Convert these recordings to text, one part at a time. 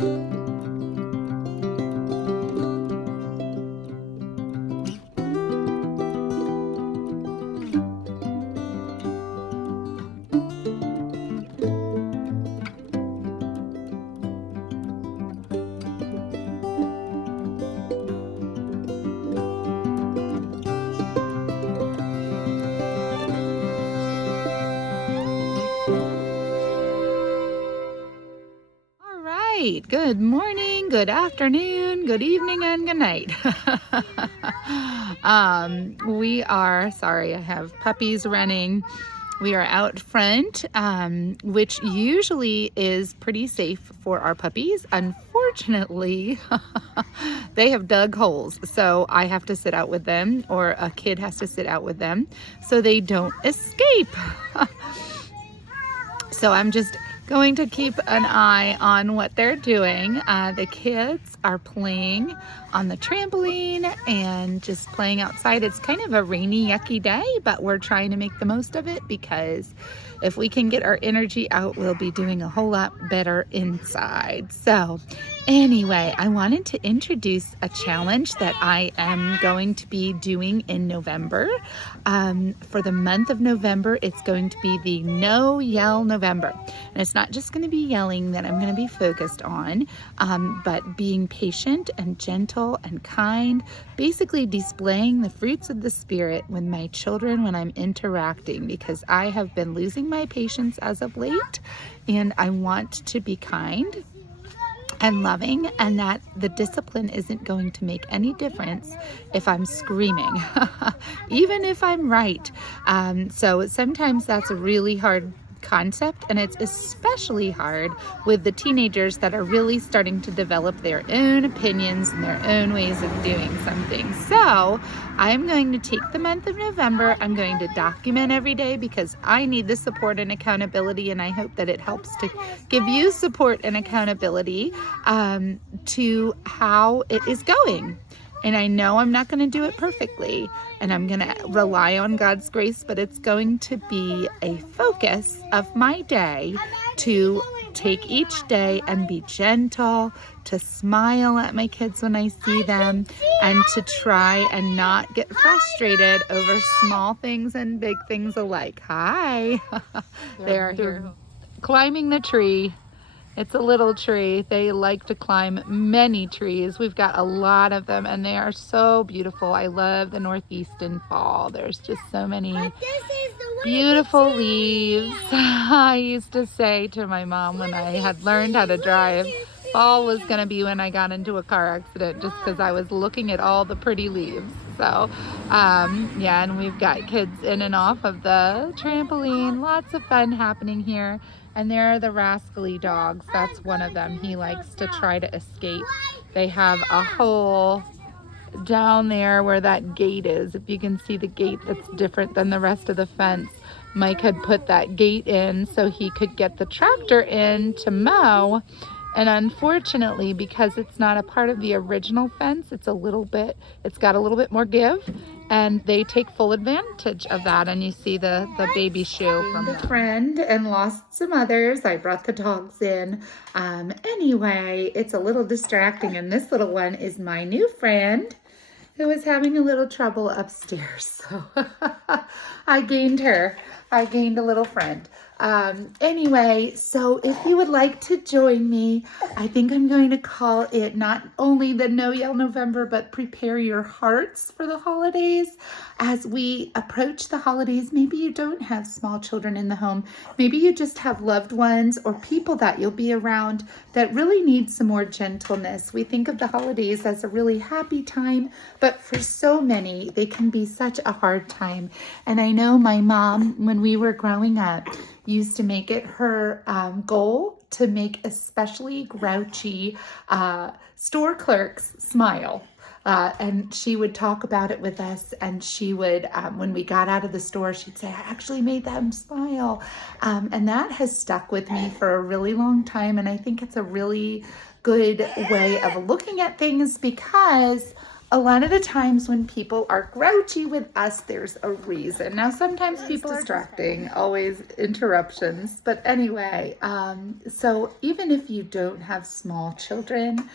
All right. Good morning, good afternoon, good evening, and good night. Sorry, I have puppies running. We are out front, which usually is pretty safe for our puppies. Unfortunately, they have dug holes, so I have to sit out with them, or a kid has to sit out with them so they don't escape. So I'm just going to keep an eye on what they're doing. The kids are playing on the trampoline and just playing outside. It's kind of a rainy, yucky day, but we're trying to make the most of it because if we can get our energy out, we'll be doing a whole lot better inside. So anyway, I wanted to introduce a challenge that I am going to be doing in November. For the month of November, it's going to be the No Yell November. And it's not just going to be yelling that I'm going to be focused on, but being patient and gentle and kind, basically displaying the fruits of the Spirit with my children when I'm interacting, because I have been losing my patience as of late, and I want to be kind and loving, and that the discipline isn't going to make any difference if I'm screaming, even if I'm right. So sometimes that's a really hard concept, and it's especially hard with the teenagers that are really starting to develop their own opinions and their own ways of doing something. So I'm going to take the month of November. I'm going to document every day because I need the support and accountability, and I hope that it helps to give you support and accountability to how it is going. And I know I'm not going to do it perfectly, and I'm going to rely on God's grace, but it's going to be a focus of my day to take each day and be gentle, to smile at my kids when I see them, and to try and not get frustrated over small things and big things alike. Hi. They're here climbing the tree. It's a little tree. They like to climb many trees. We've got a lot of them, and they are so beautiful. I love the Northeast in fall. There's just so many beautiful leaves. I used to say to my mom when I had learned how to drive, fall was going to be when I got into a car accident, just because I was looking at all the pretty leaves. So, yeah, and we've got kids in and off of the trampoline. Lots of fun happening here. And there are the rascally dogs. That's one of them. He likes to try to escape. They have a hole down there where that gate is. If you can see the gate that's different than the rest of the fence, Mike had put that gate in so he could get the tractor in to mow. And unfortunately, because it's not a part of the original fence, it's got a little bit more give, and they take full advantage of that. And you see the baby shoe from a friend and lost some others. I brought the dogs in. Anyway, it's a little distracting, and this little one is my new friend who was having a little trouble upstairs. So I gained her. I gained a little friend. Anyway, so if you would like to join me, I think I'm going to call it not only the No Yell November, but prepare your hearts for the holidays. As we approach the holidays, maybe you don't have small children in the home. Maybe you just have loved ones or people that you'll be around that really need some more gentleness. We think of the holidays as a really happy time, but for so many, they can be such a hard time. And I know my mom, when we were growing up, used to make it her goal to make especially grouchy store clerks smile. And she would talk about it with us, and she would, when we got out of the store, she'd say, I actually made them smile. And that has stuck with me for a really long time. And I think it's a really good way of looking at things, because a lot of the times when people are grouchy with us, there's a reason. Now, sometimes people are distracting, always interruptions. But anyway, so even if you don't have small children,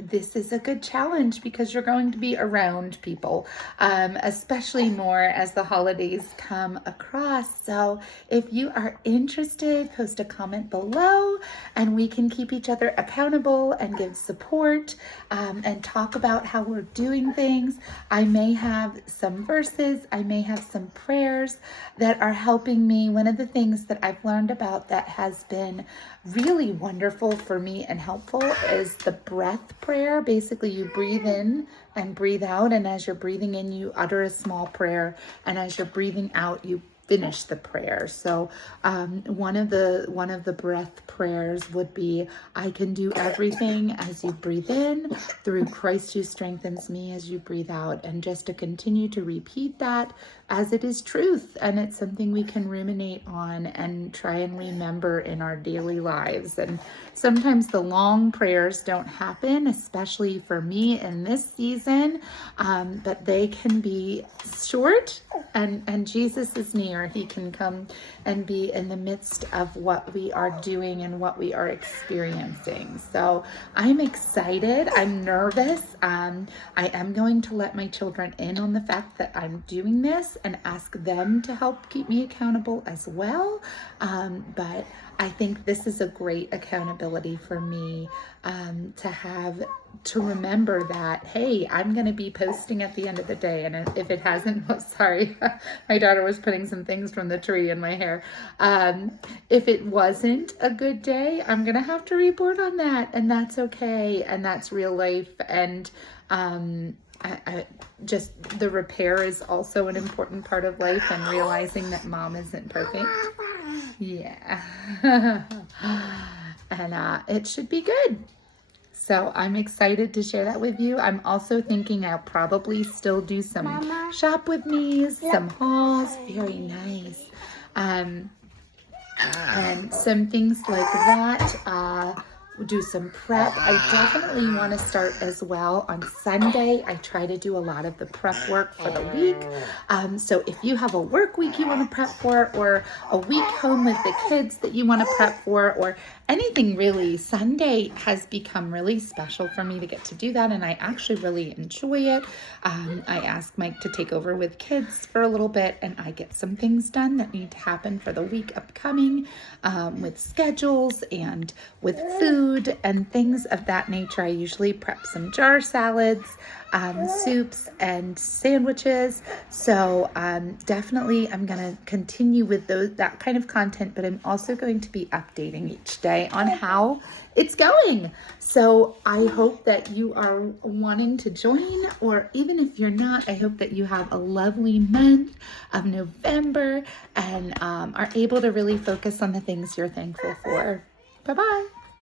this is a good challenge because you're going to be around people, especially more as the holidays come across. So if you are interested, post a comment below and we can keep each other accountable and give support, and talk about how we're doing things. I may have some verses, I may have some prayers that are helping me. One of the things that I've learned about that has been really wonderful for me and helpful is the breath prayer. Basically, you breathe in and breathe out, and as you're breathing in, you utter a small prayer, and as you're breathing out, you finish the prayer. So one of the breath prayers would be, I can do everything as you breathe in through Christ who strengthens me as you breathe out. And just to continue to repeat that as it is truth, and it's something we can ruminate on and try and remember in our daily lives. And sometimes the long prayers don't happen, especially for me in this season, but they can be short, and Jesus is near. He can come and be in the midst of what we are doing and what we are experiencing. So I'm excited. I'm nervous. I am going to let my children in on the fact that I'm doing this and ask them to help keep me accountable as well. But I think this is a great accountability for me, to remember that, hey, I'm going to be posting at the end of the day. And if it hasn't, oh, sorry, my daughter was putting some things from the tree in my hair. If it wasn't a good day, I'm going to have to report on that. And that's okay. And that's real life. And just the repair is also an important part of life, and realizing that mom isn't perfect. Yeah. And it should be good. So I'm excited to share that with you. I'm also thinking I'll probably still do some shop with me's, some hauls. Very nice. And some things like that. Do some prep. I definitely want to start as well on Sunday. I try to do a lot of the prep work for the week. So if you have a work week you want to prep for, or a week home with the kids that you want to prep for, or anything really, Sunday has become really special for me to get to do that, and I actually really enjoy it. I ask Mike to take over with kids for a little bit, and I get some things done that need to happen for the week upcoming, with schedules and with food and things of that nature. I usually prep some jar salads, soups and sandwiches. So definitely I'm going to continue with that kind of content, but I'm also going to be updating each day on how it's going. So I hope that you are wanting to join, or even if you're not, I hope that you have a lovely month of November and are able to really focus on the things you're thankful for. Bye-bye.